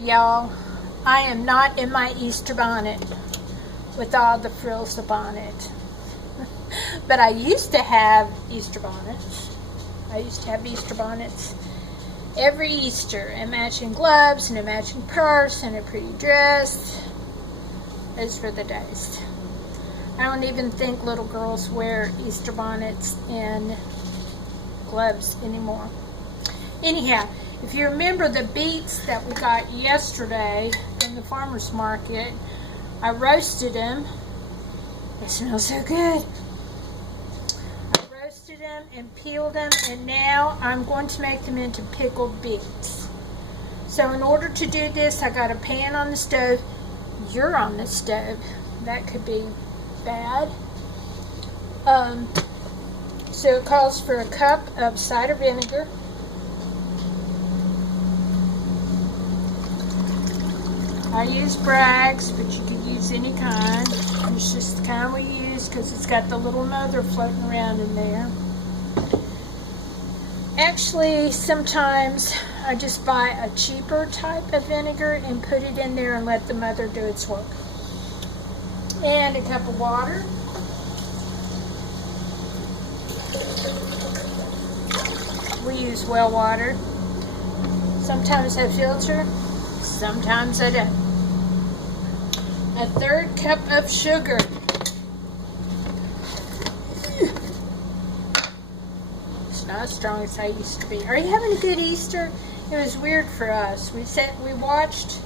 Y'all, I am not in my Easter bonnet with all the frills upon it. But I used to have Easter bonnets. Every Easter, and matching gloves and a matching purse and a pretty dress. Those were the days. I don't even think little girls wear Easter bonnets and gloves anymore. Anyhow, if you remember the beets that we got yesterday from the farmer's market, I roasted them. They smell so good. I roasted them and peeled them, and now I'm going to make them into pickled beets. So in order to do this, I got a pan on the stove. You're on the stove. That could be bad. So it calls for a cup of cider vinegar, I use Bragg's, but you could use any kind. It's just the kind we use because it's got the little mother floating around in there. Actually, sometimes I just buy a cheaper type of vinegar and put it in there and let the mother do its work. And a cup of water. We use well water. Sometimes I filter, sometimes I don't. A third cup of sugar. It's not as strong as I used to be. Are you having a good Easter? It was weird for us. We watched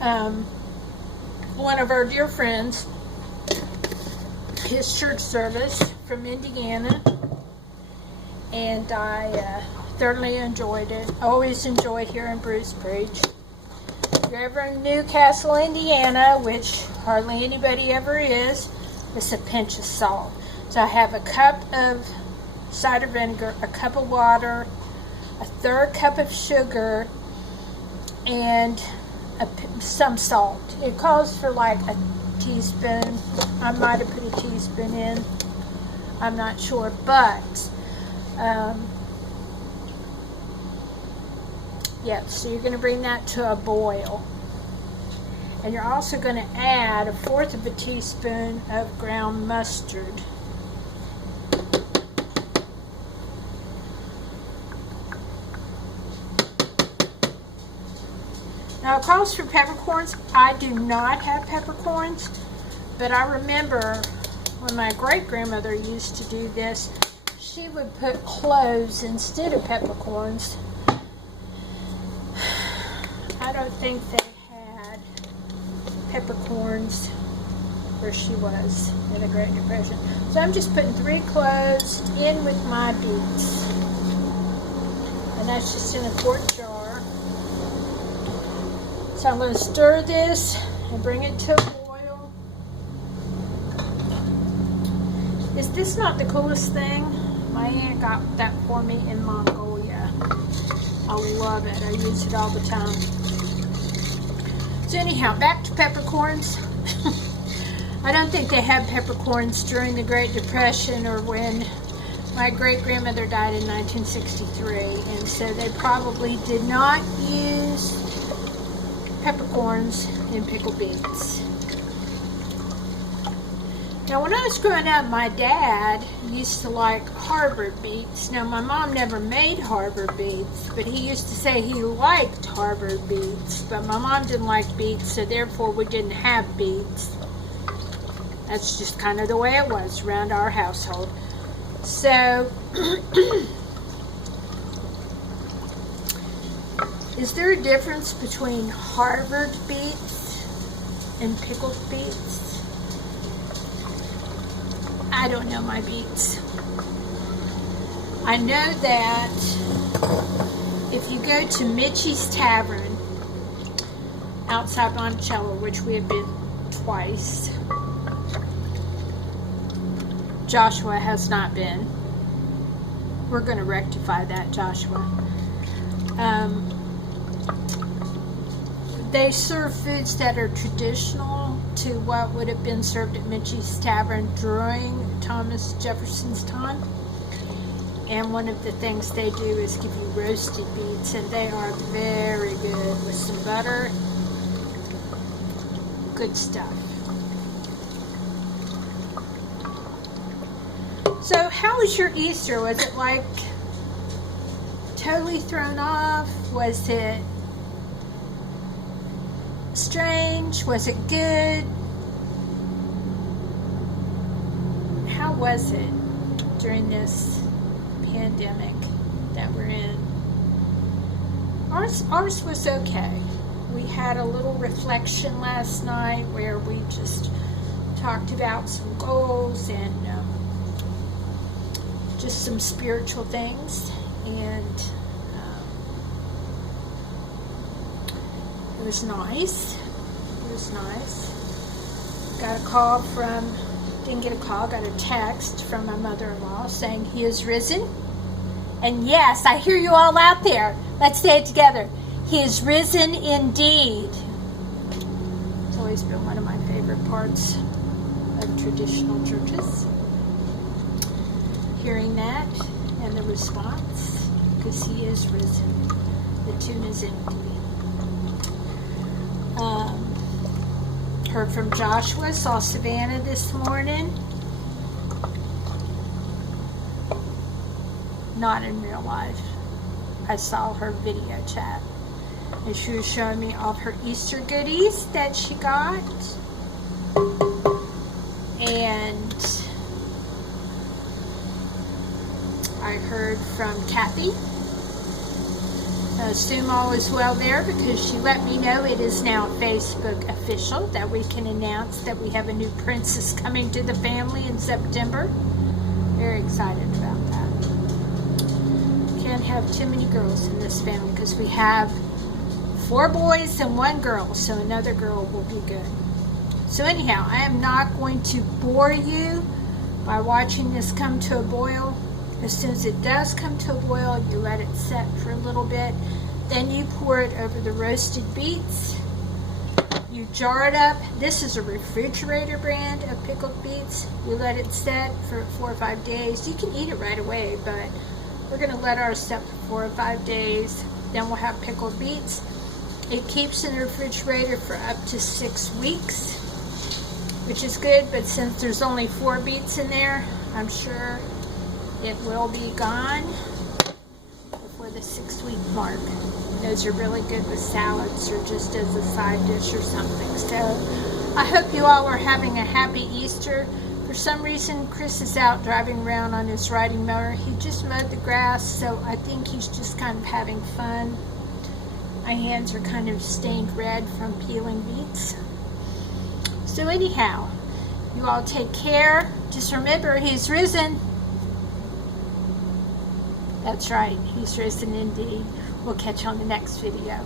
one of our dear friends, his church service from Indiana, and I thoroughly enjoyed it. Always enjoy hearing Bruce preach. If you're ever in Newcastle, Indiana, which hardly anybody ever is, it's a pinch of salt. So I have a cup of cider vinegar, a cup of water, a third cup of sugar, and some salt. It calls for like a teaspoon. I might have put a teaspoon in. I'm not sure, but yeah, so you're going to bring that to a boil. And you're also going to add 1/4 of a teaspoon of ground mustard. Now it calls for peppercorns. I do not have peppercorns, but I remember when my great-grandmother used to do this, she would put cloves instead of peppercorns. I don't think they had peppercorns where she was in the Great Depression. So I'm just putting 3 cloves in with my beets. And that's just in a quart jar. So I'm going to stir this and bring it to a boil. Is this not the coolest thing? My aunt got that for me in Mongolia. I love it. I use it all the time. So anyhow, back to peppercorns. I don't think they had peppercorns during the Great Depression or when my great-grandmother died in 1963. And so they probably did not use peppercorns in pickled beets. Now when I was growing up, my dad used to like Harvard beets. Now my mom never made Harvard beets, but he used to say he liked Harvard beets. But my mom didn't like beets, so therefore we didn't have beets. That's just kind of the way it was around our household. So, is there a difference between Harvard beets and pickled beets? I don't know my beets. I know that if you go to Mitchie's Tavern outside Monticello, which we have been twice, Joshua has not been. We're going to rectify that, Joshua. They serve foods that are traditional to what would have been served at Mitchie's Tavern during Thomas Jefferson's time. And one of the things they do is give you roasted beets, and they are very good with some butter. Good stuff. So how was your Easter? Was it like totally thrown off? Was it strange? Was it good? How was it during this pandemic that we're in? Ours was okay. We had a little reflection last night where we just talked about some goals and just some spiritual things, and it was nice. It was nice. Got a call from, didn't get a call, got a text from my mother-in-law saying he is risen. And yes, I hear you all out there. Let's say it together. He is risen indeed. It's always been one of my favorite parts of traditional churches. Hearing that and the response, because he is risen. The tomb is empty. Heard from Joshua, saw Savannah this morning. Not in real life. I saw her video chat. And she was showing me all of her Easter goodies that she got. And I heard from Kathy. I assume all is well there because she let me know it is now Facebook official that we can announce that we have a new princess coming to the family in September. Very excited about that. Can't have too many girls in this family because we have 4 boys and 1 girl, so another girl will be good. So anyhow, I am not going to bore you by watching this come to a boil. As soon as it does come to a boil, you let it set for a little bit. Then you pour it over the roasted beets. You jar it up. This is a Refrigerated brand of pickled beets. You let it set for 4 or 5 days. You can eat it right away, but we're going to let ours set for 4 or 5 days. Then we'll have pickled beets. It keeps in the refrigerator for up to 6 weeks, which is good, but since there's only 4 beets in there, I'm sure it will be gone before the 6-week mark. Those are really good with salads or just as a side dish or something. So I hope you all are having a happy Easter. For some reason, Chris is out driving around on his riding mower. He just mowed the grass, so I think he's just kind of having fun. My hands are kind of stained red from peeling beets. So anyhow, you all take care. Just remember, he's risen. That's right, he's risen indeed. We'll catch you on the next video.